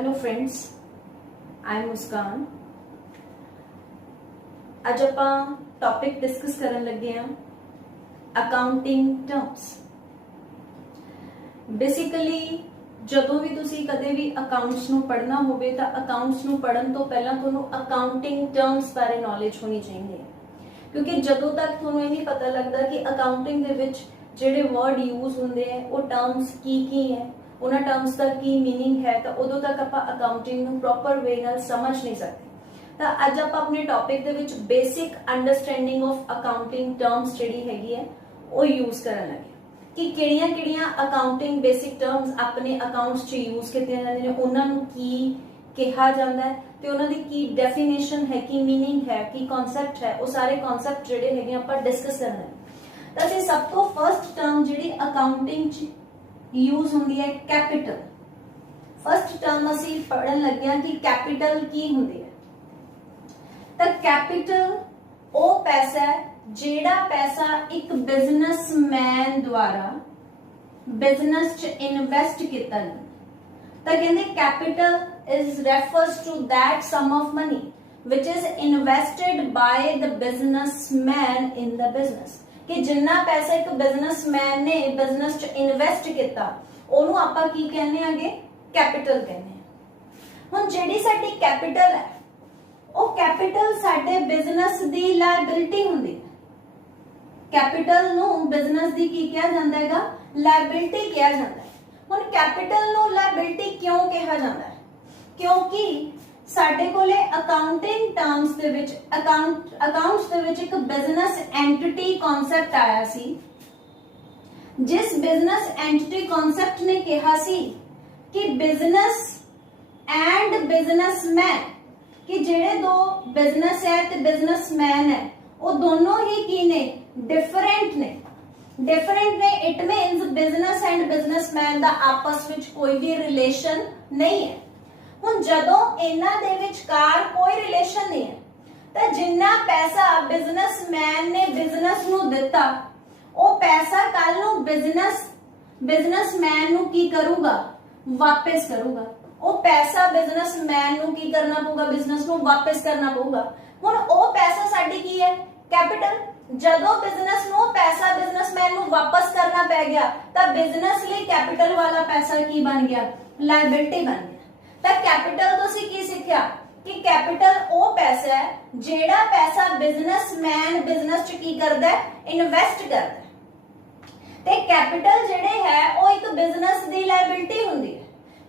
Hello friends, I am मुस्कान। ਅੱਜ ਆਪਾਂ topic discuss ਕਰਨ ਲੱਗੇ ਹਾਂ ਅਕਾਊਂਟਿੰਗ ਟਰਮਸ। ਬੇਸਿਕਲੀ ਜਦੋਂ ਵੀ ਤੁਸੀਂ ਕਦੇ ਵੀ ਅਕਾਊਂਟਸ ਨੂੰ ਪੜ੍ਹਨਾ ਹੋਵੇ ਤਾਂ ਅਕਾਊਂਟਸ ਨੂੰ ਪੜ੍ਹਨ ਤੋਂ ਪਹਿਲਾਂ ਤੁਹਾਨੂੰ ਅਕਾਊਂਟਿੰਗ ਟਰਮਸ ਬਾਰੇ ਨੌਲੇਜ ਹੋਣੀ ਚਾਹੀਦੀ ਹੈ, ਕਿਉਂਕਿ ਜਦੋਂ ਤੱਕ ਤੁਹਾਨੂੰ ਇਹ ਨਹੀਂ ਪਤਾ ਲੱਗਦਾ ਕਿ ਅਕਾਊਂਟਿੰਗ ਦੇ ਵਿੱਚ ਜਿਹੜੇ ਵਰਡ ਯੂਜ਼ ਹੁੰਦੇ ਆ ਉਹ ਟਰਮਸ ਕੀ ਹੈ, ਉਹਨਾਂ ਟਰਮਸ ਦਾ ਕੀ मीनिंग है, तो उदों तक ਆਪਾਂ ਅਕਾਊਂਟਿੰਗ ਨੂੰ ਪ੍ਰੋਪਰ ਵੇ ਨਾਲ ਸਮਝ ਨਹੀਂ ਸਕਦੇ। ਤਾਂ ਅੱਜ ਆਪਾਂ ਆਪਣੇ ਟੌਪਿਕ ਦੇ ਵਿੱਚ basic understanding of accounting terms ਜਿਹੜੀ ਹੈਗੀ ਹੈ ਉਹ ਯੂਜ਼ ਕਰਨ ਲੱਗੇ ਕਿ ਕਿਹੜੀਆਂ ਅਕਾਊਂਟਿੰਗ ਬੇਸਿਕ ਟਰਮਸ ਆਪਣੇ ਅਕਾਊਂਟਸ 'ਚ ਯੂਜ਼ ਕੀਤੀਆਂ ਜਾਂਦੀਆਂ ਨੇ, ਉਹਨਾਂ ਨੂੰ ਕੀ ਕਿਹਾ ਜਾਂਦਾ ਹੈ ਤੇ ਉਹਨਾਂ ਦੀ ਕੀ ਡੈਫੀਨੇਸ਼ਨ ਹੈ, ਕੀ मीनिंग ਹੈ, ਕੀ ਕਨਸੈਪਟ ਹੈ, ਉਹ ਸਾਰੇ ਕਨਸੈਪਟ ਜਿਹੜੇ ਹੈਗੇ ਆਪਾਂ ਡਿਸਕਸ ਕਰਨਾ ਹੈ। ਤਾਂ ਅਸੀਂ ਸਭ ਤੋਂ ਫਰਸਟ ਟਰਮ ਜਿਹੜੀ ਅਕਾਊਂਟਿੰਗ 'ਚ यूज होंदी है कैपिटल। फर्स्ट टर्म असी पढ़न लगे कि कैपिटल की होंदी है। तो कैपिटल वो पैसा है जेड़ा पैसा एक बिजनेसमैन द्वारा बिजनेस च इन्वेस्ट किया जाता। तो कहते capital is refers to that sum of money which is invested by the businessman in the business। कि जिन्ना पैसा एक बिजनेसमैन ने बिजनेस च इन्वेस्ट किया ਉਹਨੂੰ ਆਪਾਂ ਕੀ ਕਹਿੰਦੇ ਆਗੇ, ਕੈਪੀਟਲ ਕਹਿੰਦੇ ਆ। ਹੁਣ ਜਿਹੜੀ ਸਾਡੀ ਕੈਪੀਟਲ ਹੈ ਉਹ ਕੈਪੀਟਲ ਸਾਡੇ ਬਿਜ਼ਨਸ ਦੀ ਲਾਇਬਿਲਿਟੀ ਹੁੰਦੀ ਹੈ। ਕੈਪੀਟਲ ਨੂੰ ਬਿਜ਼ਨਸ ਦੀ ਕੀ ਕਿਹਾ ਜਾਂਦਾ ਹੈਗਾ, ਲਾਇਬਿਲਿਟੀ ਕਿਹਾ ਜਾਂਦਾ ਹੈ। ਹੁਣ ਕੈਪੀਟਲ ਨੂੰ ਲਾਇਬਿਲਿਟੀ ਕਿਉਂ ਕਿਹਾ ਜਾਂਦਾ ਹੈ, ਕਿਉਂਕਿ ਸਾਡੇ ਕੋਲੇ ਅਕਾਊਂਟਿੰਗ ਟਰਮਸ ਦੇ ਵਿੱਚ ਅਕਾਊਂਟਸ ਦੇ ਵਿੱਚ ਇੱਕ ਬਿਜ਼ਨਸ ਐਂਟੀਟੀ ਕਨਸੈਪਟ ਆਇਆ ਸੀ, ਜਿਸ ਬਿਜ਼ਨਸ ਐਂਟੀਟੀ ਕਨਸੈਪਟ ਨੇ ਕਿਹਾ ਸੀ ਕਿ ਬਿਜ਼ਨਸ ਐਂਡ ਬਿਜ਼ਨਸਮੈਨ, ਕਿ ਜਿਹੜੇ ਦੋ ਬਿਜ਼ਨਸ ਹੈ ਤੇ ਬਿਜ਼ਨਸਮੈਨ ਹੈ ਉਹ ਦੋਨੋਂ ਹੀ ਕੀ ਨੇ, ਡਿਫਰੈਂਟ ਨੇ। It means business and businessman ਦਾ ਆਪਸ ਵਿੱਚ ਕੋਈ ਵੀ ਰਿਲੇਸ਼ਨ ਨਹੀਂ ਹੈ। ਹੁਣ ਜਦੋਂ ਇਹਨਾਂ ਦੇ ਵਿਚਕਾਰ ਕੋਈ ਰਿਲੇਸ਼ਨ ਨਹੀਂ ਹੈ ਤਾਂ ਜਿੰਨਾ ਪੈਸਾ ਬਿਜ਼ਨਸਮੈਨ ਨੇ ਬਿਜ਼ਨਸ ਨੂੰ ਦਿੱਤਾ ਉਹ ਪੈਸਾ ਕੱਲ ਨੂੰ ਬਿਜ਼ਨਸਮੈਨ ਨੂੰ ਕੀ ਕਰੂਗਾ, ਵਾਪਸ ਕਰੂਗਾ। ਉਹ ਪੈਸਾ ਬਿਜ਼ਨਸਮੈਨ ਨੂੰ ਕੀ ਕਰਨਾ ਪਊਗਾ, ਬਿਜ਼ਨਸ ਨੂੰ ਵਾਪਸ ਕਰਨਾ ਪਊਗਾ। ਹੁਣ ਉਹ ਪੈਸਾ ਸਾਡੀ ਕੀ ਹੈ, ਕੈਪੀਟਲ। ਜਦੋਂ ਬਿਜ਼ਨਸ ਨੂੰ ਪੈਸਾ ਬਿਜ਼ਨਸਮੈਨ ਨੂੰ ਵਾਪਸ ਕਰਨਾ ਪੈ ਗਿਆ ਤਾਂ ਬਿਜ਼ਨਸ ਲਈ ਕੈਪੀਟਲ ਵਾਲਾ ਪੈਸਾ ਕੀ ਬਣ ਗਿਆ, ਲਾਇਬਿਲਿਟੀ ਬਣ ਗਿਆ। ਤਾਂ ਕੈਪੀਟਲ ਤੋਂ ਅਸੀਂ ਕੀ ਸਿੱਖਿਆ ਕਿ ਕੈਪੀਟਲ ਉਹ ਪੈਸਾ ਹੈ ਜਿਹੜਾ ਪੈਸਾ ਬਿਜ਼ਨਸਮੈਨ ਬਿਜ਼ਨਸ 'ਚ ਕੀ ਕਰਦਾ ਹੈ, ਇਨਵੈਸਟ ਕਰਦਾ ਹੈ। ਤੇ ਕੈਪੀਟਲ ਜਿਹੜੇ ਹੈ ਉਹ ਇੱਕ ਬਿਜ਼ਨਸ ਦੀ ਲਾਇਬਿਲਿਟੀ ਹੁੰਦੀ ਹੈ।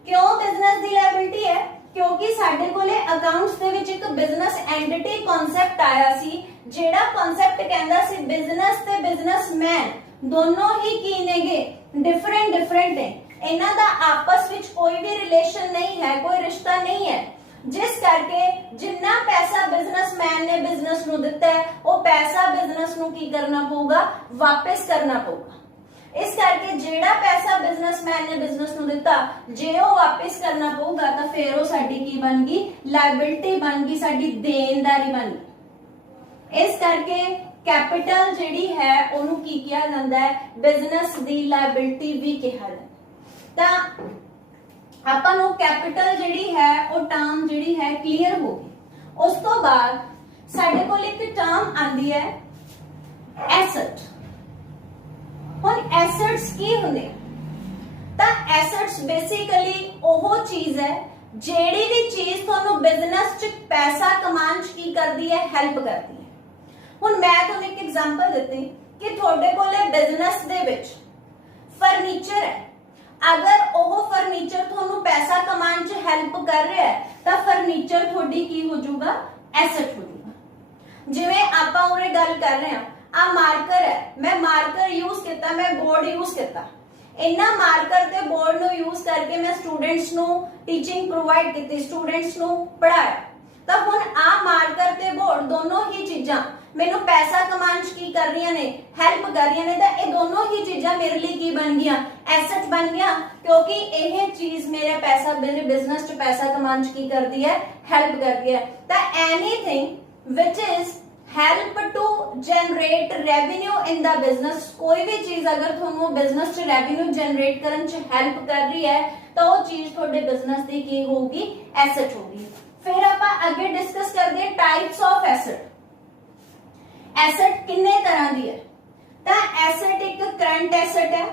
ਕਿਉਂ ਬਿਜ਼ਨਸ ਦੀ ਲਾਇਬਿਲਿਟੀ ਹੈ, ਕਿਉਂਕਿ ਸਾਡੇ ਕੋਲੇ ਅਕਾਊਂਟਸ ਦੇ ਵਿੱਚ ਇੱਕ ਬਿਜ਼ਨਸ ਐਂਟੀਟੀ ਕਨਸੈਪਟ ਆਇਆ ਸੀ, ਜਿਹੜਾ ਕਨਸੈਪਟ ਕਹਿੰਦਾ ਸੀ ਬਿਜ਼ਨਸ ਤੇ ਬਿਜ਼ਨਸਮੈਨ ਦੋਨੋਂ ਹੀ ਕੀ ਨੇਗੇ, ਡਿਫਰੈਂਟ ਨੇ। ਇਹਨਾਂ ਦਾ ਆਪਸ ਵਿੱਚ ਕੋਈ ਵੀ ਰਿਲੇਸ਼ਨ ਨਹੀਂ ਹੈ, ਕੋਈ ਰਿਸ਼ਤਾ ਨਹੀਂ ਹੈ, ਜਿਸ ਕਰਕੇ ਜਿੰਨਾ ਪੈਸਾ ਬਿਜ਼ਨਸਮੈਨ ਨੇ ਬਿਜ਼ਨਸ ਨੂੰ ਦਿੱਤਾ ਹੈ ਉਹ ਪੈਸਾ ਬਿਜ਼ਨਸ ਨੂੰ ਕੀ ਕਰਨਾ ਪਊਗਾ, ਵਾਪਸ ਕਰਨਾ ਪਊਗਾ। ਇਸ ਕਰਕੇ ਜਿਹੜਾ ਪੈਸਾ ਬਿਜ਼ਨਸਮੈਨ ਨੇ ਬਿਜ਼ਨਸ ਨੂੰ ਦਿੱਤਾ ਜੇ ਉਹ ਵਾਪਸ ਕਰਨਾ ਪਊਗਾ ਤਾਂ ਫਿਰ ਉਹ ਸਾਡੀ ਕੀ ਬਣ ਗਈ, ਲਾਇਬਿਲਿਟੀ ਬਣ ਗਈ, ਸਾਡੀ ਦੇਣਦਾਰੀ ਬਣ ਗਈ। ਇਸ ਕਰਕੇ ਕੈਪੀਟਲ ਜਿਹੜੀ ਹੈ ਉਹਨੂੰ ਕੀ ਕਿਹਾ ਜਾਂਦਾ ਹੈ, ਬਿਜ਼ਨਸ ਦੀ ਲਾਇਬਿਲਿਟੀ ਵੀ ਕਿਹਾ ਜਾਂਦਾ। ਤਾਂ ਆਪਾਂ ਨੂੰ ਕੈਪੀਟਲ ਜਿਹੜੀ ਹੈ ਉਹ ਟਰਮ ਜਿਹੜੀ ਹੈ ਕਲੀਅਰ ਹੋ ਗਈ। ਉਸ ਤੋਂ ਬਾਅਦ ਸਾਡੇ ਕੋਲ ਇੱਕ ਟਰਮ ਆਂਦੀ ਹੈ ਐਸੈਟ। ਹੁਣ ਐਸੈਟਸ ਕੀ ਹੁੰਦੇ ਆ, ਤਾਂ ਐਸੈਟਸ ਬੇਸਿਕਲੀ ਉਹ ਚੀਜ਼ ਹੈ ਜਿਹੜੀ ਵੀ ਚੀਜ਼ ਤੁਹਾਨੂੰ ਬਿਜ਼ਨਸ 'ਚ ਪੈਸਾ ਕਮਾਉਣ 'ਚ ਕੀ ਕਰਦੀ ਹੈ, ਹੈਲਪ ਕਰਦੀ ਹੈ। ਹੁਣ ਮੈਂ ਤੁਹਾਨੂੰ ਇੱਕ ਐਗਜ਼ਾਮਪਲ ਦਿੱਤੀ ਕਿ ਤੁਹਾਡੇ ਕੋਲੇ ਬਿਜ਼ਨਸ ਦੇ ਵਿੱਚ ਫਰਨੀਚਰ ਹੈ, ਅਗਰ ਉਹ ਫਰਨੀਚਰ ਤੁਹਾਨੂੰ ਪੈਸਾ ਕਮਾਉਣ 'ਚ ਹੈਲਪ ਕਰ ਰਿਹਾ ਹੈ ਤਾਂ ਫਰਨੀਚਰ ਤੁਹਾਡੀ ਕੀ ਹੋ ਜਾਊਗਾ, ਐਸੈਟ ਹੋ ਜਾਊਗਾ। ਜਿਵੇਂ ਆਪਾਂ ਉਰੇ ਗੱਲ ਕਰ ਰਹੇ ਹਾਂ, ਆ ਮਾਰਕਰ ਹੈ, ਮੈਂ ਮਾਰਕਰ ਯੂਜ਼ ਕੀਤਾ, ਮੈਂ ਬੋਰਡ ਯੂਜ਼ ਕੀਤਾ, ਇਹਨਾਂ ਮਾਰਕਰ ਤੇ ਬੋਰਡ ਨੂੰ ਯੂਜ਼ ਕਰਕੇ ਮੈਂ ਸਟੂਡੈਂਟਸ ਨੂੰ ਟੀਚਿੰਗ ਪ੍ਰੋਵਾਈਡ ਕੀਤੀ, ਸਟੂਡੈਂਟਸ ਨੂੰ ਪੜਾਇਆ। ਤਾਂ ਹੁਣ ਆ ਮਾਰਕਰ ਤੇ ਬੋਰਡ ਦੋਨੋਂ ਹੀ ਚੀਜ਼ਾਂ ਮੈਨੂੰ ਪੈਸਾ ਕਮਾਉਣ 'ਚ ਕੀ ਕਰ ਰਹੀਆਂ ਨੇ, ਹੈਲਪ ਕਰ ਰਹੀਆਂ ਨੇ। ਤਾਂ ਇਹ ਦੋਨੋਂ ਹੀ ਚੀਜ਼ਾਂ ਮੇਰੇ ਲਈ ਕੀ ਬਣ ਗਈਆਂ, ਐਸੈਟ ਬਣ ਗਈਆਂ, ਕਿਉਂਕਿ ਇਹ ਚੀਜ਼ ਮੇਰੇ ਪੈਸਾ ਮੇਰੇ ਬਿਜ਼ਨਸ 'ਚ ਪੈਸਾ ਕਮਾਉਣ 'ਚ ਕੀ ਕਰਦੀ ਹੈ, ਹੈਲਪ ਕਰਦੀ ਹੈ। ਤਾਂ ਐਨੀਥਿੰਗ ਵਿਚ is help to generate revenue in the business. कोई भी चीज अगर थोनों बिजनेस च रेवेन्यू जनरेट करन च हेल्प कर रही है तो वो चीज थोड़े बिजनेस की की होगी, एसेट होगी। फिर आप आगे डिस्कस करते हैं टाइप्स ऑफ एसेट। एसेट किन्ने तरह दी है? तो एसेट एक करंट एसेट है,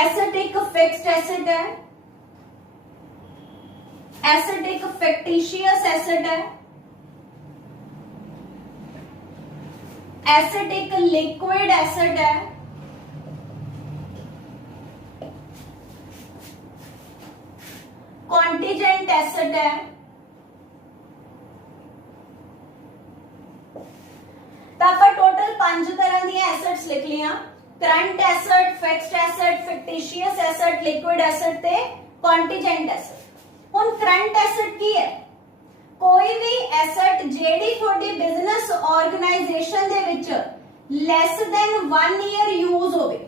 एसेट एक फिक्स्ड एसेट है, एसेट एक फिक्टिशियस एसेट है, एसेट एक लिक्विड एसेट है, कॉन्टीजेंट एसेट है। तो आप टोटल 5 तरह दी एसेट्स लिख लिया, current asset, fixed asset, fictitious asset, liquid asset ते कॉन्टीजेंट एसेट। हुन करंट एसेट की है? कोई भी एसेट जेडी थोड़ी बिजनेस ऑर्गेनाइजेशन दे विच लेस देन 1 ईयर यूज होवे।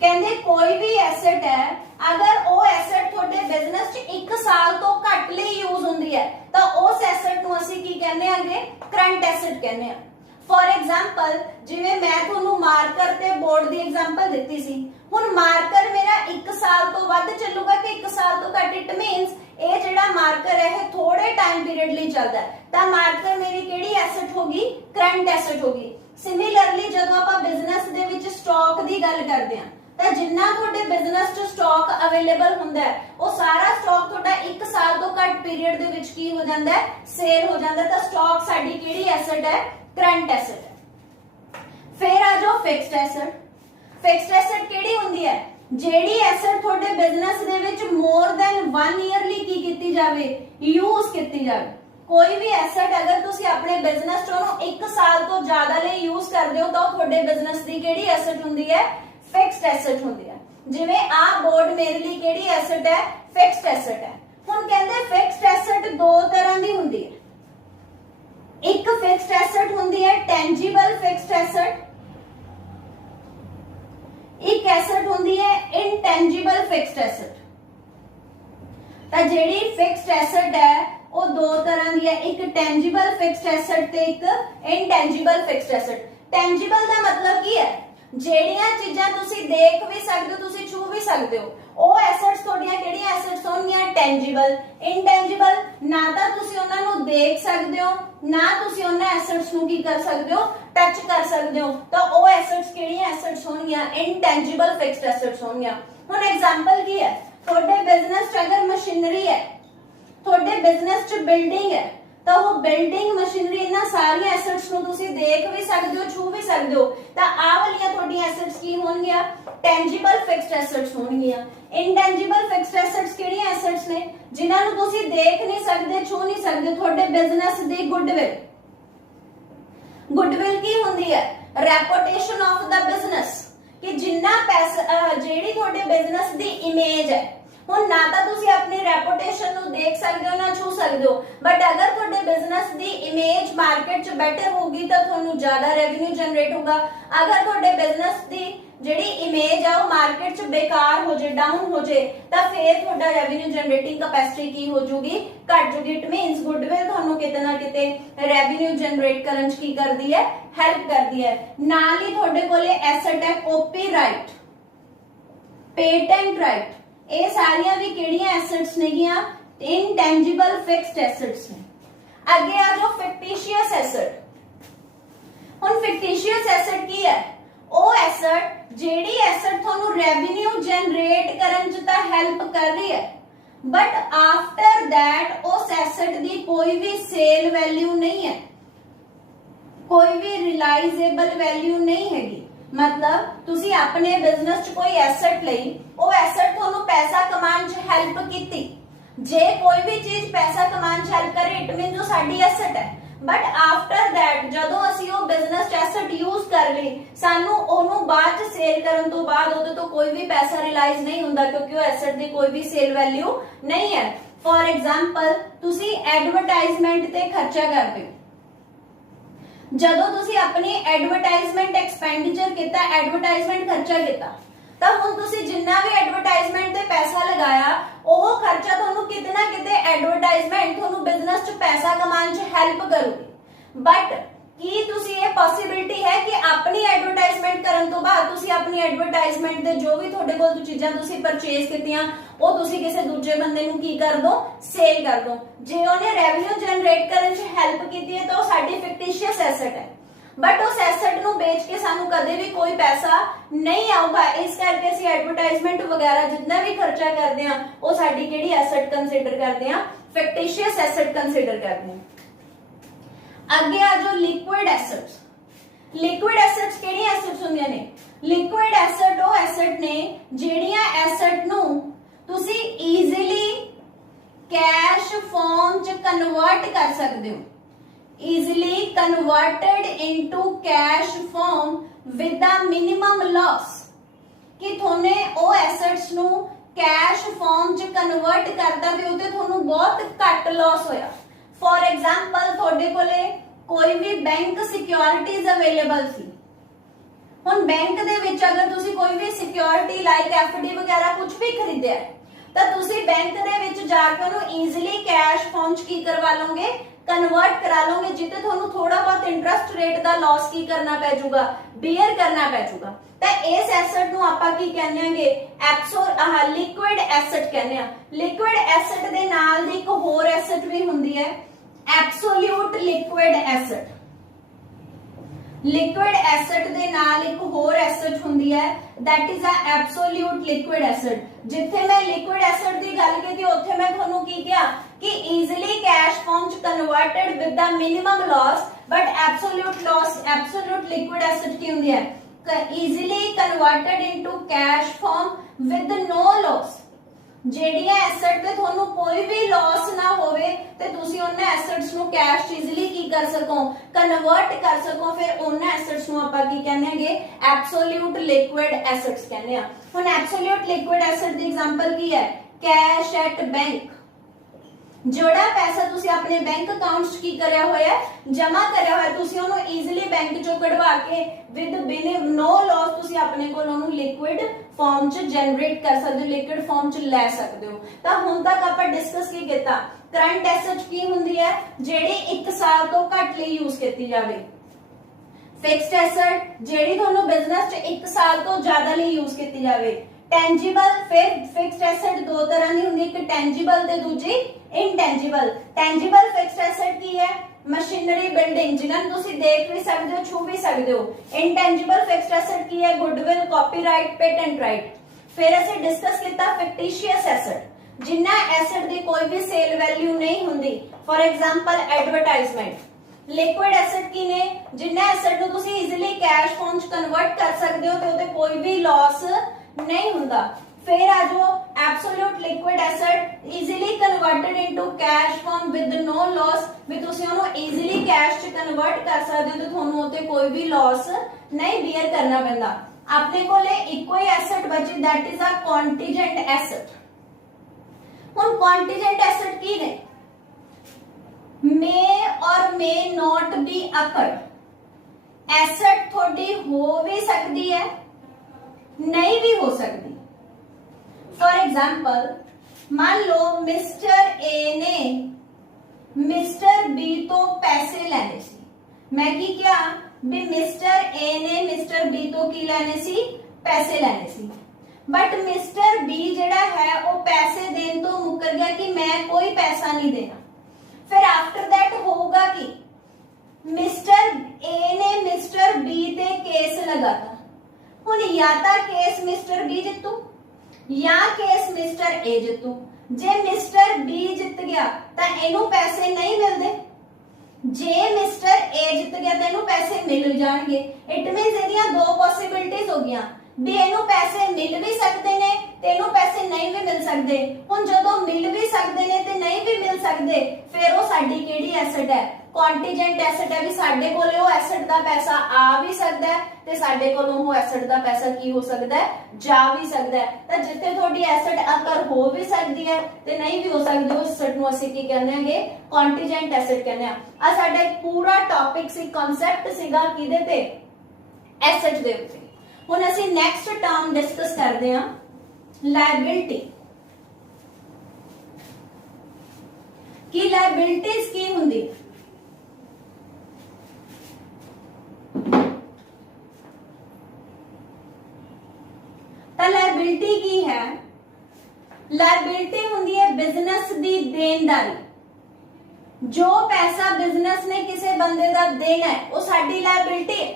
कहंदे कोई भी एसेट है अगर वो एसेट थोड़े बिजनेस च 1 साल तो घट ले यूज हुंदी है तो उस एसेट नूं असीं की कहने आगे? करंट एसेट कहने आ। फॉर एग्जाम्पल जिवें मैं तुहानूं मार्कर ते बोर्ड दी एग्जाम्पल दित्ती सी, हुण मार्कर मेरा 1 साल तो वध चलूगा कि 1 साल तो घट, इट मीनस ये जिहड़ा मार्कर है थोड़े टाइम पीरियड लिए चलता है, तो मार्कर मेरी किहड़ी एसेट होगी? करंट एसेट होगी। सिमिलरली जदों आपां बिजनेस दे विच स्टॉक दी गल करदे हां तो जिन्ना थोड़े बिजनेस च स्टॉक अवेलेबल हुंदा है वो सारा स्टॉक थोड़ा 1 साल तो घट पीरियड दे विच की हो जांदा है? सेल हो जांदा है। तो स्टॉक साडी किहड़ी एसेट है? करंट एसेट है। फिर आ जाओ फिक्स्ड एसेट। फिक्स्ड एसेट किहड़ी हुंदी है? जेडी एसेट थोड़े बिजनेस दे विच मोर देन 1 ईयरली की कीती जावे, यूज कीती जावे। कोई भी एसेट अगर तुसी अपने बिजनेस चों 1 साल तो ज्यादा ले यूज करदे हो तो थोड़े बिजनेस दी किहड़ी एसेट हुंदी है? फिक्स्ड एसेट होंदी है। जिवें आ बोर्ड मेरे लिए केड़ी एसेट है? फिक्स्ड एसेट है। हुण कहंदे फिक्स्ड एसेट 2 तरह दी हुंदी है। एक फिक्स्ड एसेट हुंदी है टेंजिबल फिक्स्ड एसेट, एक एसेट हुंदी है इनटेंजिबल फिक्स्ड एसेट। तो जेड़ी फिक्स्ड एसेट है वो 2 तरह दी है, एक टेंजिबल फिक्स्ड एसेट ते एक इनटेंजिबल फिक्स्ड एसेट। टेंजिबल दा मतलब की है? ਜਿਹੜੀਆਂ ਚੀਜ਼ਾਂ ਤੁਸੀਂ ਦੇਖ ਵੀ ਸਕਦੇ ਹੋ, ਤੁਸੀਂ ਛੂ ਵੀ ਸਕਦੇ ਹੋ, ਉਹ ਐਸੈਟਸ ਤੁਹਾਡੀਆਂ ਕਿਹੜੀਆਂ ਐਸੈਟਸ ਹੋਣਗੀਆਂ? ਟੈਂਜੀਬਲ। ਇਨਟੈਂਜੀਬਲ ਨਾ ਤਾਂ ਤੁਸੀਂ ਉਹਨਾਂ ਨੂੰ ਦੇਖ ਸਕਦੇ ਹੋ ਨਾ ਤੁਸੀਂ ਉਹਨਾਂ ਐਸੈਟਸ ਨੂੰ ਕੀ ਕਰ ਸਕਦੇ ਹੋ? ਟੱਚ ਕਰ ਸਕਦੇ ਹੋ। ਤਾਂ ਉਹ ਐਸੈਟਸ ਕਿਹੜੀਆਂ ਐਸੈਟਸ ਹੋਣਗੀਆਂ? ਇਨਟੈਂਜੀਬਲ ਫਿਕਸਡ ਐਸੈਟਸ ਹੋਣਗੀਆਂ। ਹੁਣ ਐਗਜ਼ਾਮਪਲ ਕੀ ਹੈ? ਤੁਹਾਡੇ ਬਿਜ਼ਨਸ 'ਚ ਅਗਰ ਮਸ਼ੀਨਰੀ ਹੈ, ਤੁਹਾਡੇ ਬਿਜ਼ਨਸ 'ਚ ਬਿਲਡਿੰਗ ਹੈ तो वो बिल्डिंग मशीनरी इन्हां सारियां एसेट्स नूं तुसीं देख भी सकदे हो, छू भी सकदे हो। तो आ वालियां तुहाडीआं एसेट्स की होणगीआं? टेंजिबल फिक्स्ड एसेट्स होणगीआं। इनटेंजिबल फिक्स्ड एसेट्स किहड़ियां एसेट्स ने? जिन्हां नूं तुसीं देख नहीं सकदे, छू नहीं सकदे। तुहाडे बिजनेस दी गुडविल। गुडविल की हुंदी है? रेपुटेशन ऑफ द बिजनेस, कि जिन्ना पैसा जेहड़ी तुहाडे बिजनेस दी इमेज है, ਹੁਣ ਨਾ ਤਾਂ ਤੁਸੀਂ ਆਪਣੀ ਰੈਪੂਟੇਸ਼ਨ ਨੂੰ ਦੇਖ ਸਕਦੇ ਹੋ ਨਾ ਛੂ ਸਕਦੇ ਹੋ, ਬਟ ਅਗਰ ਤੁਹਾਡੇ ਬਿਜ਼ਨਸ ਦੀ ਇਮੇਜ ਮਾਰਕੀਟ 'ਚ ਬੈਟਰ ਹੋਊਗੀ ਤਾਂ ਤੁਹਾਨੂੰ ਜ਼ਿਆਦਾ ਰੈਵਨਿਊ ਜਨਰੇਟ ਹੋਊਗਾ। ਅਗਰ ਤੁਹਾਡੇ ਬਿਜ਼ਨਸ ਦੀ ਜਿਹੜੀ ਇਮੇਜ ਆ ਉਹ ਮਾਰਕੀਟ 'ਚ ਬੇਕਾਰ ਹੋ ਜੇ, ਡਾਊਨ ਹੋ ਜੇ, ਤਾਂ ਫਿਰ ਤੁਹਾਡਾ ਰੈਵਨਿਊ ਜਨਰੇਟਿੰਗ ਕੈਪੈਸਿਟੀ ਕੀ ਹੋ ਜੂਗੀ? ਘਟ ਜੂਗੀ। ਇਟ ਮੀਨਸ ਗੁੱਡਵਿਲ ਤੁਹਾਨੂੰ ਕਿਤੇ ਨਾ ਕਿਤੇ ਰੈਵਨਿਊ ਜਨਰੇਟ ਕਰਨ 'ਚ ਕੀ ਕਰਦੀ ਹੈ? ਹੈਲਪ ਕਰਦੀ ਹੈ। ਨਾਲ ਹੀ ਤੁਹਾਡੇ ਕੋਲੇ ਐਸੈਟ ਹੈ ਕਾਪੀਰਾਈਟ, पेटेंट राइट, ये सारियां भी केड़ियां एसेट्स नेगियां? इनटेंजिबल फिक्स्ड एसेट्स ने। आगे आ जाओ फिक्टिशियस एसेट। हुन फिक्टिशियस एसेट की है? ओ एसेट जेडी एसेट थानू रेवेन्यू जनरेट करन च तां हेल्प कर रही है, बट आफ्टर दैट उस एसेट दी कोई भी सेल वैल्यू नहीं है, कोई भी रिलाइजेबल वैल्यू नहीं हैगी। मतलब तुसी अपने बिजनेस च कोई एसेट लई, ओ एसेट थानू पैसा कमाने च हेल्प कीती। जे कोई भी चीज पैसा कमाने च हेल्प करे इट मीन जो साडी एसेट है, बट आफ्टर दैट जदों असी ओ बिजनेस च एसेट यूज कर ली, सानू ओनू बाद च सेल करन तो बाद ओदे तो कोई भी पैसा रिलाइज नहीं हुंदा, क्योंकि ओ एसेट दी कोई भी सेल वैल्यू नहीं है। फॉर एग्जांपल तुसी एडवरटाइजमेंट ते खर्चा करदे हो, जदों तुसी अपनी एडवरटाइजमेंट एक्सपेंडिचर किया, एडवरटाइजमेंट खर्चा किया, ਤਾਂ ਹੁਣ ਤੁਸੀਂ ਜਿੰਨਾ ਵੀ ਐਡਵਰਟਾਈਜ਼ਮੈਂਟ ਤੇ ਪੈਸਾ ਲਗਾਇਆ ਉਹ ਖਰਚਾ ਤੁਹਾਨੂੰ ਕਿਤੇ ਨਾ ਕਿਤੇ ਐਡਵਰਟਾਈਜ਼ਮੈਂਟ ਤੁਹਾਨੂੰ ਬਿਜ਼ਨਸ 'ਚ ਪੈਸਾ ਕਮਾਉਣ 'ਚ ਹੈਲਪ ਕਰੂਗੀ। ਬਟ ਕੀ ਤੁਸੀਂ ਇਹ ਪੋਸਿਬਿਲਿਟੀ ਹੈ ਕਿ ਆਪਣੀ ਐਡਵਰਟਾਈਜ਼ਮੈਂਟ ਕਰਨ ਤੋਂ ਬਾਅਦ ਤੁਸੀਂ ਆਪਣੀ ਐਡਵਰਟਾਈਜ਼ਮੈਂਟ ਦੇ ਜੋ ਵੀ ਤੁਹਾਡੇ ਕੋਲ ਚੀਜ਼ਾਂ ਤੁਸੀਂ ਪਰਚੇਸ ਕੀਤੀਆਂ ਉਹ ਤੁਸੀਂ ਕਿਸੇ ਦੂਜੇ ਬੰਦੇ ਨੂੰ ਕੀ ਕਰ ਦੋ, ਸੇਲ ਕਰ ਦੋ। ਜੇ ਉਹਨੇ ਰੈਵਨਿਊ ਜਨਰੇਟ ਕਰਨ 'ਚ ਹੈਲਪ ਕੀਤੀ ਹੈ ਤਾਂ ਉਹ ਸਾਡੀ ਫਿਕਟੀਸ਼ੀਅਸ ਐਸੈਟ ਹੈ, बट उस एसेट ਨੂੰ बेच के सानू कदे भी कोई पैसा नहीं आऊगा। इस करके ਅਸੀਂ एडवर्टाइजमेंट वगैरह जितना भी खर्चा करते हैं वो साडी केड़ी एसेट कंसीडर करते हैं, फिक्टिशियस एसेट कंसीडर करते हैं। आगे आ जो लिक्विड एसेट्स। लिक्विड एसेट्स केड़ी एसेट्स ਹੁੰਦੀਆਂ ਨੇ? लिक्विड एसेट ਉਹ एसेट ने ਜਿਹੜੀਆਂ एसेट ਨੂੰ ਤੁਸੀਂ ਈਜ਼ੀਲੀ ਕੈਸ਼ ਫਾਰਮ ਚ ਕਨਵਰਟ ਕਰ ਸਕਦੇ ਹੋ, easily converted into cash form with the minimum loss। कि थोने ओ एसेट्स नु कैश फॉर्म च कन्वर्ट करता ते उते थोनु बहुत घट लॉस होया। फॉर एग्जांपल थोड़े कोले कोई भी बैंक सिक्योरिटीज अवेलेबल सी, हुन बैंक दे विच अगर तुसी कोई भी सिक्योरिटी लाइक एफडी वगैरह कुछ भी खरीदया तां तुसी बैंक दे विच जाके उनु ईजिली कैश फॉर्म च की करवा लोगे, कन्वर्ट करा लोगे, जिते थोनु थोड़ा बहुत इंटरेस्ट रेट दा लॉस की करना पै जाऊगा, बेयर करना पै जाऊगा। ਤਾਂ ਇਸ ਐਸੈਟ ਨੂੰ ਆਪਾਂ ਕੀ ਕਹਿੰਦੇ ਆਂਗੇ? ਲਿਕੁਇਡ ਐਸੈਟ ਕਹਿੰਦੇ ਆ। ਲਿਕੁਇਡ ਐਸੈਟ ਦੇ ਨਾਲ ਦੀ ਇੱਕ ਹੋਰ ਐਸੈਟ ਵੀ ਹੁੰਦੀ ਹੈ absolute liquid asset. Liquid asset ਦੇ ਨਾਲ ਇੱਕ ਹੋਰ ਐਸੈਟ ਹੁੰਦੀ ਹੈ that is a absolute liquid asset। ਜਿੱਥੇ ਮੈਂ ਲਿਕੁਇਡ ਐਸੈਟ ਦੀ ਗੱਲ ਕੀਤੀ ਉੱਥੇ ਮੈਂ ਤੁਹਾਨੂੰ ਕੀ ਕਿਹਾ ਕਿ easily cash form ਚ converted with the minimum loss, but absolute loss, absolute liquid asset ਕੀ ਹੁੰਦੀ ਹੈ? easily converted into cash form with no loss। ਜਿਹੜੀਆਂ ਐਸੈਟ ਤੇ ਤੁਹਾਨੂੰ ਕੋਈ ਵੀ ਲਾਸ ਨਾ ਹੋਵੇ ਤੇ ਤੁਸੀਂ ਉਹਨਾਂ ਐਸੈਟਸ ਨੂੰ ਕੈਸ਼ ਈਜ਼ੀਲੀ ਕੀ ਕਰ ਸਕੋ, ਕਨਵਰਟ ਕਰ ਸਕੋ, ਫਿਰ ਉਹਨਾਂ ਐਸੈਟਸ ਨੂੰ ਆਪਾਂ ਕੀ ਕਹਿੰਦੇ ਹੈਗੇ? ਐਬਸੋਲੂਟ ਲਿਕੁਇਡ ਐਸੈਟਸ ਕਹਿੰਦੇ ਆ। ਹੁਣ ਐਬਸੋਲੂਟ ਲਿਕੁਇਡ ਐਸੈਟ ਦੀ ਐਗਜ਼ਾਮਪਲ ਕੀ ਹੈ? Cash at bank. ਜਿਹੜਾ ਪੈਸਾ ਤੁਸੀਂ ਆਪਣੇ ਬੈਂਕ ਅਕਾਊਂਟ 'ਚ ਕੀ ਕਰਿਆ ਹੋਇਆ, ਜਮਾ ਕਰਿਆ ਹੋਇਆ, ਤੁਸੀਂ ਉਹਨੂੰ ਈਜ਼ੀਲੀ ਬੈਂਕ 'ਚੋਂ ਕਢਵਾ ਕੇ ਵਿਦ ਨੋ ਲਾਸ ਤੁਸੀਂ ਆਪਣੇ ਕੋਲ ਉਹਨੂੰ ਲਿਕੁਇਡ ਫਾਰਮ 'ਚ ਜਨਰੇਟ ਕਰ ਸਕਦੇ ਹੋ, ਲਿਕੁਇਡ ਫਾਰਮ 'ਚ ਲੈ ਸਕਦੇ ਹੋ। ਤਾਂ ਹੁਣ ਤੱਕ ਆਪਾਂ ਡਿਸਕਸ ਕੀ ਕੀਤਾ? ਕਰੰਟ ਐਸੈਟ ਕੀ ਹੁੰਦੀ ਹੈ? ਜਿਹੜੀ 1 ਸਾਲ ਤੋਂ ਘੱਟ ਲਈ ਯੂਜ਼ ਕੀਤੀ ਜਾਵੇ। ਫਿਕਸਡ ਐਸੈਟ ਜਿਹੜੀ ਤੁਹਾਨੂੰ ਬਿਜ਼ਨਸ 'ਚ 1 ਸਾਲ ਤੋਂ ਜ਼ਿਆਦਾ ਲਈ ਯੂਜ਼ ਕੀਤੀ ਜਾਵੇ। ਟੈਂਜੀਬਲ, ਫਿਰ ਫਿਕਸਡ ਐਸੈਟ ਦੋ ਤਰ੍ਹਾਂ ਦੀ ਹੁੰਦੀ, ਇੱਕ ਟੈਂਜੀਬਲ ਤੇ ਦੂਜੀ ਇਨਟੈਂਜੀਬਲ। ਟੈਂਜੀਬਲ ਫਿਕਸਡ ਐਸੈਟ ਕੀ ਹੈ? ਮਸ਼ੀਨਰੀ, ਬਿਲਡਿੰਗ ਜਿਨ੍ਹਾਂ ਨੂੰ ਤੁਸੀਂ ਦੇਖ ਵੀ ਸਕਦੇ ਹੋ, ਛੂ ਵੀ ਸਕਦੇ ਹੋ। ਇਨਟੈਂਜੀਬਲ ਫਿਕਸਡ ਐਸੈਟ ਕੀ ਹੈ? Goodwill, copyright, patent right. ਫਿਰ ਅਸੀਂ ਡਿਸਕਸ ਕੀਤਾ ਫਿਕਟੀਸ਼ੀਅਸ ਐਸੈਟ, ਜਿਨ੍ਹਾਂ ਐਸੈਟ ਦੀ ਕੋਈ ਵੀ ਸੇਲ ਵੈਲਿਊ ਨਹੀਂ ਹੁੰਦੀ, for example advertisement. Liquid asset ਕੀ ਨੇ? ਜਿਨ੍ਹਾਂ ਐਸੈਟ ਨੂੰ ਤੁਸੀਂ ਈਜ਼ੀਲੀ ਕੈਸ਼ ਫਾਰਮ 'ਚ ਕਨਵਰਟ ਕਰ ਸਕਦੇ ਹੋ ਤੇ ਉਹਦੇ ਕੋਈ ਵੀ ਲਾਸ नहीं ਹੁੰਦਾ। फिर आ जाओ absolute liquid asset, easily converted into cash form with no loss. भी तुसी ओनु इजीली कैश च कन्वर्ट कर सकदे हो ते ਤੁਹਾਨੂੰ ਉਤੇ ਕੋਈ ਵੀ ਲਾਸ ਨਹੀਂ ਬੀਅਰ ਕਰਨਾ ਪੈਂਦਾ। ਆਪਣੇ ਕੋਲੇ ਇੱਕੋ ਹੀ ਐਸੈਟ ਬਚੀ, दैट इज अ ਕੰਟੀਜੈਂਟ ਐਸੈਟ। ਹੁਣ ਕੰਟੀਜੈਂਟ ਐਸੈਟ ਕੀ ਨੇ? may और may not be occurred। Asset ਤੁਹਾਡੀ ਹੋ ਵੀ ਸਕਦੀ ਹੈ, नहीं भी हो सकती। फॉर एग्जाम्पल मान लो मिस्टर ए ने मिस्टर बी तो पैसे लेने सी। मैं की क्या भी मिस्टर ए ने मिस्टर बी तो की लेने सी? पैसे लेने सी। बट मिस्टर बी जेड़ा है वो पैसे देने तो मुकर गया कि मैं कोई पैसा नहीं देना। फिर आफ्टर दैट होगा कि मिस्टर ए ने मिस्टर बी ते केस लगाता। ਹੁਣ या ਤਾਂ ਕੇਸ ਮਿਸਟਰ ਬੀ ਜਿੱਤੂ ਜਾਂ ਕੇਸ ਮਿਸਟਰ ਏ ਜਿੱਤੂ। ਜੇ ਮਿਸਟਰ ਬੀ ਜਿੱਤ ਗਿਆ ਤਾਂ ਇਹਨੂੰ ਪੈਸੇ ਨਹੀਂ ਮਿਲਦੇ, ਜੇ ਮਿਸਟਰ ਏ ਜਿੱਤ ਗਿਆ ਤਾਂ ਇਹਨੂੰ ਪੈਸੇ ਮਿਲ ਜਾਣਗੇ। ਇਟ ਮੀਨਸ ਇਹਦੀਆਂ ਦੋ ਪੋਸਿਬਿਲਿਟੀਜ਼ ਹੋ ਗਈਆਂ ਵੀ ਇਹਨੂੰ ਪੈਸੇ ਮਿਲ ਵੀ ਸਕਦੇ ਨੇ ਤੇ ਇਹਨੂੰ ਪੈਸੇ ਨਹੀਂ ਵੀ ਮਿਲ ਸਕਦੇ। ਹੁਣ ਜਦੋਂ ਮਿਲ ਵੀ ਸਕਦੇ ਨੇ ਤੇ ਨਹੀਂ ਵੀ ਮਿਲ ਸਕਦੇ ਫਿਰ ਉਹ ਸਾਡੀ ਕਿਹੜੀ ਐਸੈਟ ਹੈ? ਕੰਟੀਜੈਂਟ ਐਸੈਟ ਹੈ। ਵੀ ਸਾਡੇ ਕੋਲੇ ਉਹ ਐਸੈਟ ਦਾ ਪੈਸਾ ਆ ਵੀ ਸਕਦਾ ਹੈ ਤੇ ਸਾਡੇ ਕੋਲੋਂ ਉਹ ਐਸੈਟ ਦਾ ਪੈਸਾ ਕੀ ਹੋ ਸਕਦਾ ਹੈ? ਜਾ ਵੀ ਸਕਦਾ ਹੈ। ਤਾਂ ਜਿੱਥੇ ਤੁਹਾਡੀ ਐਸੈਟ ਅਕਰ ਹੋ ਵੀ ਸਕਦੀ ਹੈ ਤੇ ਨਹੀਂ ਵੀ ਹੋ ਸਕਦੀ, ਉਸ ਐਸੈਟ ਨੂੰ ਅਸੀਂ ਕੀ ਕਹਿੰਦੇ ਆਂਗੇ? ਕੰਟੀਜੈਂਟ ਐਸੈਟ ਕਹਿੰਦੇ ਆ। ਆ ਸਾਡਾ ਇੱਕ ਪੂਰਾ ਟੌਪਿਕ ਸੀ, ਕਨਸੈਪਟ ਸੀਗਾ ਕਿਹਦੇ ਤੇ? ਐਸੈਟ ਦੇ ਉੱਤੇ। ਹੁਣ ਅਸੀਂ ਨੈਕਸਟ ਟਰਮ ਡਿਸਕਸ ਕਰਦੇ ਹਾਂ ਲਾਇਬਿਲਿਟੀ। ਕਿ ਲਾਇਬਿਲਿਟੀਜ਼ ਕੀ ਹੁੰਦੀ, ਤਾਂ ਲਾਇਬਿਲਿਟੀ ਕੀ ਹੈ? ਲਾਇਬਿਲਿਟੀ ਹੁੰਦੀ ਹੈ ਬਿਜ਼ਨਸ ਦੀ ਦੇਣਦਾਰੀ। ਜੋ ਪੈਸਾ ਬਿਜ਼ਨਸ ਨੇ ਕਿਸੇ ਬੰਦੇ ਦਾ ਦੇਣਾ ਹੈ ਉਹ ਸਾਡੀ ਲਾਇਬਿਲਿਟੀ ਹੈ।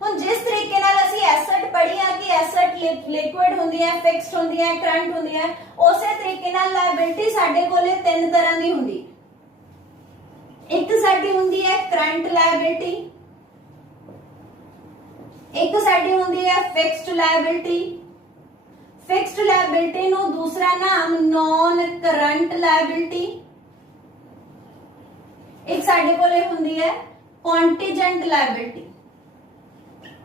ਹੁਣ ਜਿਸ ਤਰੀਕੇ ਨਾਲ ਅਸੀਂ ਐਸੈਟ ਪੜ੍ਹੀ ਆ ਕਿ ਐਸੈਟ ਲਿਕੁਇਡ ਹੁੰਦੀ ਹੈ, ਫਿਕਸਡ ਹੁੰਦੀ ਹੈ, ਕਰੰਟ ਹੁੰਦੀ ਹੈ, ਉਸੇ ਤਰੀਕੇ ਨਾਲ ਲਾਇਬਿਲਿਟੀ ਸਾਡੇ ਕੋਲੇ ਤਿੰਨ ਤਰ੍ਹਾਂ ਦੀ ਹੁੰਦੀ। ਇੱਕ ਸਾਡੀ ਹੁੰਦੀ ਹੈ ਕਰੰਟ ਲਾਇਬਿਲਿਟੀ, ਇੱਕ ਸਾਡੀ ਹੁੰਦੀ ਹੈ ਫਿਕਸਡ ਲਾਇਬਿਲਿਟੀ। ਫਿਕਸਡ ਲਾਇਬਿਲਿਟੀ ਨੂੰ ਦੂਸਰਾ ਨਾਮ ਨॉन ਕਰੰਟ ਲਾਇਬਿਲਿਟੀ। ਇੱਕ ਸਾਡੇ ਕੋਲੇ ਹੁੰਦੀ ਹੈ ਕੰਟੀਜੈਂਟ ਲਾਇਬਿਲਿਟੀ।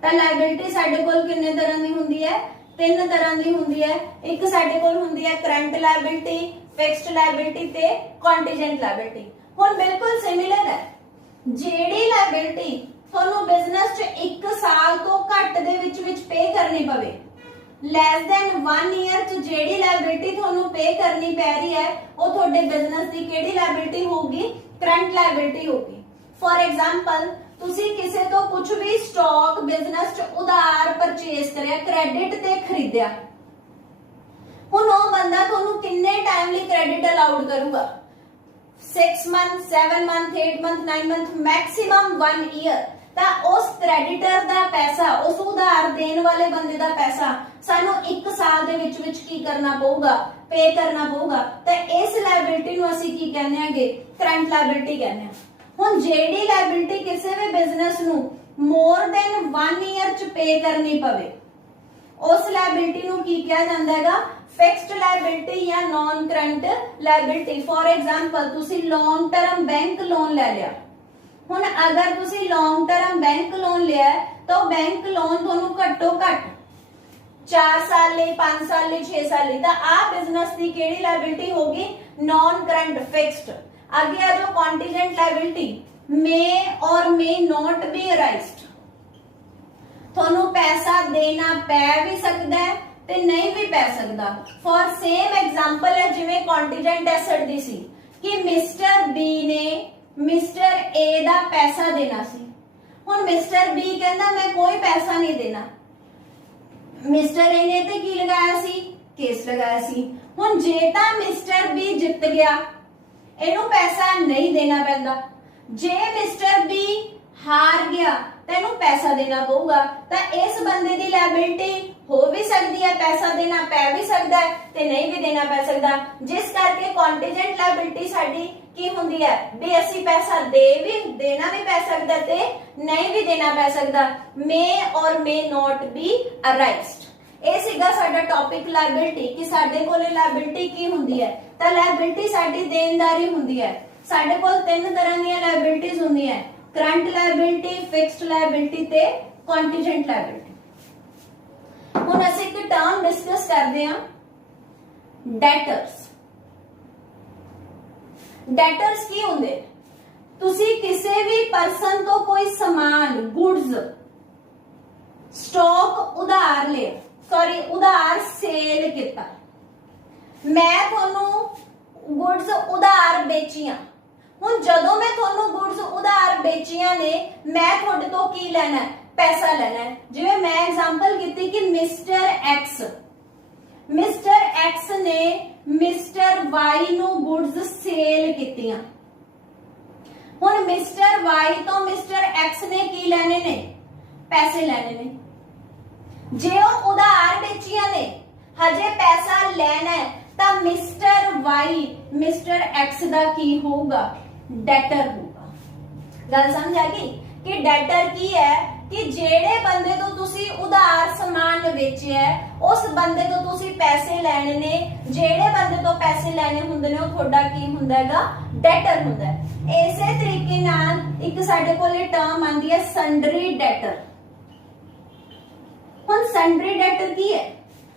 ਤਾਂ ਲਾਇਬਿਲਿਟੀ ਸਾਡੇ ਕੋਲ ਕਿੰਨੇ ਤਰ੍ਹਾਂ ਦੀ ਹੁੰਦੀ ਹੈ? ਤਿੰਨ ਤਰ੍ਹਾਂ ਦੀ ਹੁੰਦੀ ਹੈ। ਇੱਕ ਸਾਡੇ ਕੋਲ ਹੁੰਦੀ ਹੈ ਕਰੰਟ ਲਾਇਬਿਲਿਟੀ, ਫਿਕਸਡ ਲਾਇਬਿਲਿਟੀ ਤੇ ਕੰਟੀਜੈਂਟ ਲਾਇਬਿਲਿਟੀ। ਹੁਣ ਬਿਲਕੁਲ ਸਿਮਿਲਰ ਹੈ। ਜਿਹੜੀ ਲਾਇਬਿਲਿਟੀ ਤੁਹਾਨੂੰ ਬਿਜ਼ਨਸ 'ਚ 1 ਸਾਲ ਤੋਂ ਘੱਟ ਦੇ ਵਿੱਚ ਪੇ ਕਰਨੀ ਪਵੇ, ਲੈਸ ਦੈਨ 1 ਈਅਰ 'ਚ ਜਿਹੜੀ ਲਾਇਬਿਲਿਟੀ ਤੁਹਾਨੂੰ ਪੇ ਕਰਨੀ ਪੈ ਰਹੀ ਹੈ ਉਹ ਤੁਹਾਡੇ ਬਿਜ਼ਨਸ ਦੀ ਕਿਹੜੀ ਲਾਇਬਿਲਿਟੀ ਹੋਊਗੀ? ਕਰੰਟ ਲਾਇਬਿਲਿਟੀ ਹੋਊਗੀ। ਫॉर एग्जांपल ਤੁਸੀਂ ਕਿਸੇ ਤੋਂ ਕੁਝ ਵੀ ਸਟਾਕ ਬਿਜ਼ਨਸ 'ਚ ਉਧਾਰ ਪਰਚੇਸ ਕਰਿਆ, ਕ੍ਰੈਡਿਟ ਤੇ ਖਰੀਦਿਆ। ਹੁਣ ਉਹ ਬੰਦਾ ਤੁਹਾਨੂੰ ਕਿੰਨੇ ਟਾਈਮ ਲਈ ਕ੍ਰੈਡਿਟ ਅਲਾਉਡ ਕਰੂਗਾ? 6 month, 7 month, 8 month, 9 month, maximum 1 year. ਤਾਂ ਉਸ ਕ੍ਰੈਡੀਟਰ ਦਾ ਪੈਸਾ, ਉਸ ਉਧਾਰ ਦੇਣ ਵਾਲੇ ਬੰਦੇ ਦਾ ਪੈਸਾ ਸਾਨੂੰ 1 ਸਾਲ ਦੇ ਵਿੱਚ ਕੀ ਕਰਨਾ ਪਊਗਾ? ਪੇ ਕਰਨਾ ਪਊਗਾ। ਤਾਂ ਇਸ ਲਾਇਬਿਲਿਟੀ ਨੂੰ ਅਸੀਂ ਕੀ ਕਹਿੰਦੇ ਆਂਗੇ? ਕਰੰਟ ਲਾਇਬਿਲਿਟੀ ਕਹਿੰਦੇ ਆ। ਹੁਣ ਜਿਹੜੀ ਲਾਇਬਿਲਿਟੀ ਕਿਸੇ ਵੀ ਬਿਜ਼ਨਸ ਨੂੰ ਮੋਰ ਦੈਨ 1 ਈਅਰ 'ਚ ਪੇ ਕਰਨੀ ਪਵੇ, ਉਸ ਲਾਇਬਿਲਿਟੀ ਨੂੰ ਕੀ ਕਿਹਾ ਜਾਂਦਾ ਹੈਗਾ? ਫਿਕਸਡ ਲਾਇਬਿਲਿਟੀ ਜਾਂ ਨॉन ਕਰੰਟ ਲਾਇਬਿਲਿਟੀ। ਫॉर एग्जांपल ਤੁਸੀਂ ਲੌਂਗ ਟਰਮ ਬੈਂਕ ਲੋਨ ਲੈ ਲਿਆ। ਹੁਣ ਅਗਰ ਤੁਸੀਂ ਲੌਂਗ ਟਰਮ ਬੈਂਕ ਲੋਨ ਲਿਆ ਤਾਂ ਬੈਂਕ ਲੋਨ ਤੁਹਾਨੂੰ ਘੱਟੋ ਘੱਟ 4 ਸਾਲ ਲਈ, 5 ਸਾਲ ਲਈ, 6 ਸਾਲ ਲਈ। ਤਾਂ ਆ ਬਿਜ਼ਨਸ ਦੀ ਕਿਹੜੀ ਲਾਇਬਿਲਿਟੀ ਹੋਗੀ? ਨॉन ਕਰੰਟ ਫਿਕਸਡ। आगे आ जाओ कॉन्टीजेंट लायबिलिटी। मे और मे नॉट बी अराइज्ड। ਤੁਹਾਨੂੰ ਪੈਸਾ ਦੇਣਾ ਪੈ ਵੀ ਸਕਦਾ ਹੈ ਤੇ ਨਹੀਂ ਵੀ ਪੈ ਸਕਦਾ। ਫॉर सेम एग्जांपल ਹੈ ਜਿਵੇਂ ਕੰਟੀਜੈਂਟ ਐਸੈਟ ਦੀ ਸੀ ਕਿ ਮਿਸਟਰ ਬੀ ਨੇ ਮਿਸਟਰ ਏ ਦਾ ਪੈਸਾ ਦੇਣਾ ਸੀ। ਹੁਣ ਮਿਸਟਰ ਬੀ ਕਹਿੰਦਾ ਮੈਂ ਕੋਈ ਪੈਸਾ ਨਹੀਂ ਦੇਣਾ। ਮਿਸਟਰ ਏ ਨੇ ਤੇ ਕੀ ਲਗਾਇਆ ਸੀ? ਕੇਸ ਲਗਾਇਆ ਸੀ। ਹੁਣ ਜੇ ਤਾਂ ਮਿਸਟਰ ਬੀ ਜਿੱਤ ਗਿਆ, ਇਹਨੂੰ ਪੈਸਾ ਨਹੀਂ ਦੇਣਾ ਪੈਂਦਾ। ਜੇ ਮਿਸਟਰ ਬੀ ਹਾਰ ਗਿਆ ਤਾਂ ਇਹਨੂੰ ਪੈਸਾ ਦੇਣਾ ਪਊਗਾ। ਤਾਂ ਇਸ ਬੰਦੇ ਦੀ ਲਾਇਬਿਲਿਟੀ ਹੋ ਵੀ ਸਕਦੀ ਹੈ, ਪੈਸਾ ਦੇਣਾ ਪੈ ਵੀ ਸਕਦਾ ਹੈ ਤੇ ਨਹੀਂ ਵੀ ਦੇਣਾ ਪੈ ਸਕਦਾ। ਜਿਸ ਕਰਕੇ ਕੰਟੀਜੈਂਟ ਲਾਇਬਿਲਿਟੀ ਸਾਡੀ ਕੀ ਹੁੰਦੀ ਹੈ? ਵੀ ਅਸੀਂ ਪੈਸਾ ਦੇਣਾ ਵੀ ਪੈ ਸਕਦਾ ਤੇ ਨਹੀਂ ਵੀ ਦੇਣਾ ਪੈ ਸਕਦਾ। ਮੇ ਔਰ ਮੇ ਨॉट ਬੀ ਅਰਾਈਜ਼ਡ। ਇਹ ਸੀਗਾ ਸਾਡਾ ਟੌਪਿਕ ਲਾਇਬਿਲਿਟੀ ਕਿ ਸਾਡੇ ਕੋਲੇ ਲਾਇਬਿਲਿਟੀ ਕੀ ਹੁੰਦੀ ਹੈ। ਤਾਂ ਲਾਇਬਿਲਿਟੀ ਸਾਡੀ ਦੇਣਦਾਰੀ ਹੁੰਦੀ ਹੈ। ਸਾਡੇ ਕੋਲ ਤਿੰਨ ਤਰ੍ਹਾਂ ਦੀਆਂ ਲਾਇਬਿਲਿਟੀਜ਼ ਹੁੰਦੀਆਂ, ਕਰੰਟ ਲਾਇਬਿਲਿਟੀ, ਫਿਕਸਡ ਲਾਇਬਿਲਿਟੀ ਤੇ ਕੰਟੀਜੈਂਟ ਲਾਇਬਿਲਿਟੀ। ਹੁਣ ਅਸੀਂ ਇੱਕ ਟਰਮ ਡਿਸਕਸ ਕਰਦੇ ਹਾਂ, ਡੈਟਰਸ। ਡੈਟਰਸ ਕੀ ਹੁੰਦੇ? ਤੁਸੀਂ ਕਿਸੇ ਵੀ ਪਰਸਨ ਤੋਂ ਕੋਈ ਸਮਾਨ, ਗੁड्स, ਸਟਾਕ ਉਧਾਰ ਲਿਆ, ਉਧਾਰ ਸੇਲ ਕੀਤਾ। ਮੈਂ ਤੁਹਾਨੂੰ ਗੁड्स ਉਧਾਰ ਵੇਚੀਆਂ। ਹੁਣ ਜਦੋਂ ਮੈਂ ਤੁਹਾਨੂੰ ਗੁड्स ਉਧਾਰ ਵੇਚੀਆਂ ਨੇ, ਮੈਂ ਤੁਹਾਡੇ ਤੋਂ ਕੀ ਲੈਣਾ? ਪੈਸਾ ਲੈਣਾ। ਜਿਵੇਂ ਮੈਂ ਐਗਜ਼ਾਮਪਲ ਕੀਤੀ ਕਿ ਮਿਸਟਰ ਐਕਸ ਨੇ ਮਿਸਟਰ ਵਾਈ ਨੂੰ ਗੁड्स ਸੇਲ ਕੀਤੀਆਂ। ਹੁਣ ਮਿਸਟਰ ਵਾਈ ਤੋਂ ਮਿਸਟਰ ਐਕਸ ਨੇ ਕੀ ਲੈਣੇ ਨੇ? ਪੈਸੇ ਲੈਣੇ ਨੇ। ਜੇ ਉਹ ਉਧਾਰ ਵੇਚੀਆਂ ਨੇ, ਹਜੇ ਪੈਸਾ ਲੈਣਾ ਹੈ, ਤਾਂ ਮਿਸਟਰ ਵਾਈ ਮਿਸਟਰ ਐਕਸ ਦਾ ਕੀ ਹੋਊਗਾ? ਡੈਟਰ ਹੋਊਗਾ। ਗੱਲ ਸਮਝ ਆ ਗਈ ਕਿ ਡੈਟਰ ਕੀ ਹੈ? ਕਿ ਜਿਹੜੇ ਬੰਦੇ ਤੋਂ ਤੁਸੀਂ ਉਧਾਰ ਸਮਾਨ ਵੇਚਿਆ ਉਸ ਬੰਦੇ ਤੋਂ ਤੁਸੀਂ ਪੈਸੇ ਲੈਣੇ ਨੇ। ਜਿਹੜੇ ਬੰਦੇ ਤੋਂ ਪੈਸੇ ਲੈਣੇ ਹੁੰਦੇ ਨੇ ਉਹ ਤੁਹਾਡਾ ਕੀ ਹੁੰਦਾ ਹੈਗਾ? ਡੈਟਰ ਹੁੰਦਾ ਹੈ। ਇਸੇ ਤਰੀਕੇ ਨਾਲ ਇੱਕ ਸਾਡੇ ਕੋਲੇ ਟਰਮ ਆਂਦੀ ਹੈ ਸੰਡਰੀ ਡੈਟਰ। ਹੁਣ ਸੰਡਰੀ ਡੈਟਰ ਕੀ ਹੈ?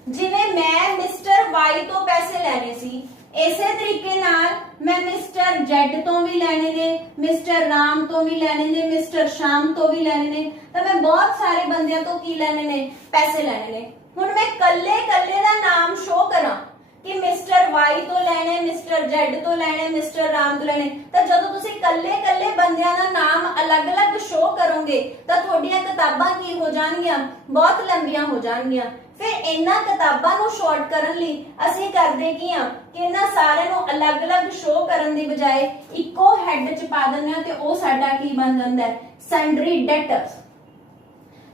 ਜਿਵੇਂ ਮੈਂ ਮਿਸਟਰ ਵਾਈ ਤੋਂ ਪੈਸੇ ਲੈਣੇ ਸੀ, ਇਸੇ ਤਰੀਕੇ ਨਾਲ ਮੈਂ ਮਿਸਟਰ ਜੈਡ ਤੋਂ ਵੀ ਲੈਣੇ ਨੇ, ਮਿਸਟਰ ਰਾਮ ਤੋਂ ਵੀ ਲੈਣੇ ਨੇ, ਮਿਸਟਰ ਸ਼ਾਮ ਤੋਂ ਵੀ ਲੈਣੇ ਨੇ, ਤਾਂ ਮੈਂ ਬਹੁਤ ਸਾਰੇ ਬੰਦਿਆਂ ਤੋਂ ਕੀ ਲੈਣੇ ਨੇ, ਪੈਸੇ ਲੈਣੇ ਨੇ। ਹੁਣ ਮੈਂ ਕੱਲੇ ਕੱਲੇ ਦਾ ਨਾਮ ਸ਼ੋ ਕਰਾਂ ਕਿ ਮਿਸਟਰ ਵਾਈ ਤੋਂ ਲੈਣੇ, ਮਿਸਟਰ ਜੈਡ ਤੋਂ ਲੈਣੇ, ਮਿਸਟਰ ਰਾਮ ਤੋਂ ਲੈਣੇ, ਤਾਂ ਜਦੋਂ ਤੁਸੀਂ ਕੱਲੇ ਕੱਲੇ ਬੰਦਿਆਂ ਦਾ ਨਾਮ ਅਲੱਗ-ਅਲੱਗ ਸ਼ੋ ਕਰੋਗੇ ਤਾਂ ਤੁਹਾਡੀਆਂ ਕਿਤਾਬਾਂ ਕੀ ਹੋ ਜਾਣਗੀਆਂ, ਬਹੁਤ ਲੰਬੀਆਂ ਹੋ ਜਾਣਗੀਆਂ। ਫਿਰ ਇਹਨਾਂ ਕਿਤਾਬਾਂ ਨੂੰ ਸ਼ਾਰਟ ਕਰਨ ਲਈ ਅਸੀਂ ਕਰਦੇ ਕੀ ਆ ਕਿ ਇਹਨਾਂ ਸਾਰਿਆਂ ਨੂੰ ਅਲੱਗ-ਅਲੱਗ ਸ਼ੋ ਕਰਨ ਦੀ ਬਜਾਏ ਇੱਕੋ ਹੈਡ 'ਚ ਪਾ ਦਿੰਦੇ ਆ ਤੇ ਉਹ ਸਾਡਾ ਕੀ ਬਣ ਜਾਂਦਾ ਹੈ, ਸੈਂਡਰੀ ਡੈਟਰਸ।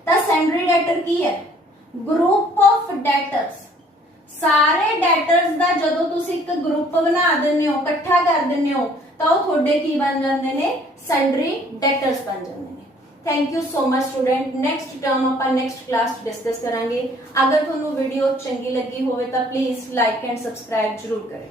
ਤਾਂ ਸੈਂਡਰੀ ਡੈਟਰ ਕੀ ਹੈ, ਗਰੁੱਪ ਆਫ ਡੈਟਰਸ। ਸਾਰੇ ਡੈਟਰਸ ਦਾ ਜਦੋਂ ਤੁਸੀਂ ਇੱਕ ਗਰੁੱਪ ਬਣਾ ਦਿੰਦੇ ਹੋ, ਇਕੱਠਾ ਕਰ ਦਿੰਦੇ ਹੋ, ਤਾਂ ਉਹ ਤੁਹਾਡੇ ਕੀ ਬਣ ਜਾਂਦੇ ਨੇ, ਸੈਂਡਰੀ ਡੈਟਰਸ ਬਣ ਜਾਂਦੇ ਨੇ। Thank you so much student. Next term ਆਪਾਂ नेक्स्ट क्लास डिस्कस ਕਰਾਂਗੇ। अगर ਤੁਹਾਨੂੰ ਵੀਡੀਓ ਚੰਗੀ ਲੱਗੀ ਹੋਵੇ ਤਾਂ प्लीज लाइक एंड सब्सक्राइब जरूर करें।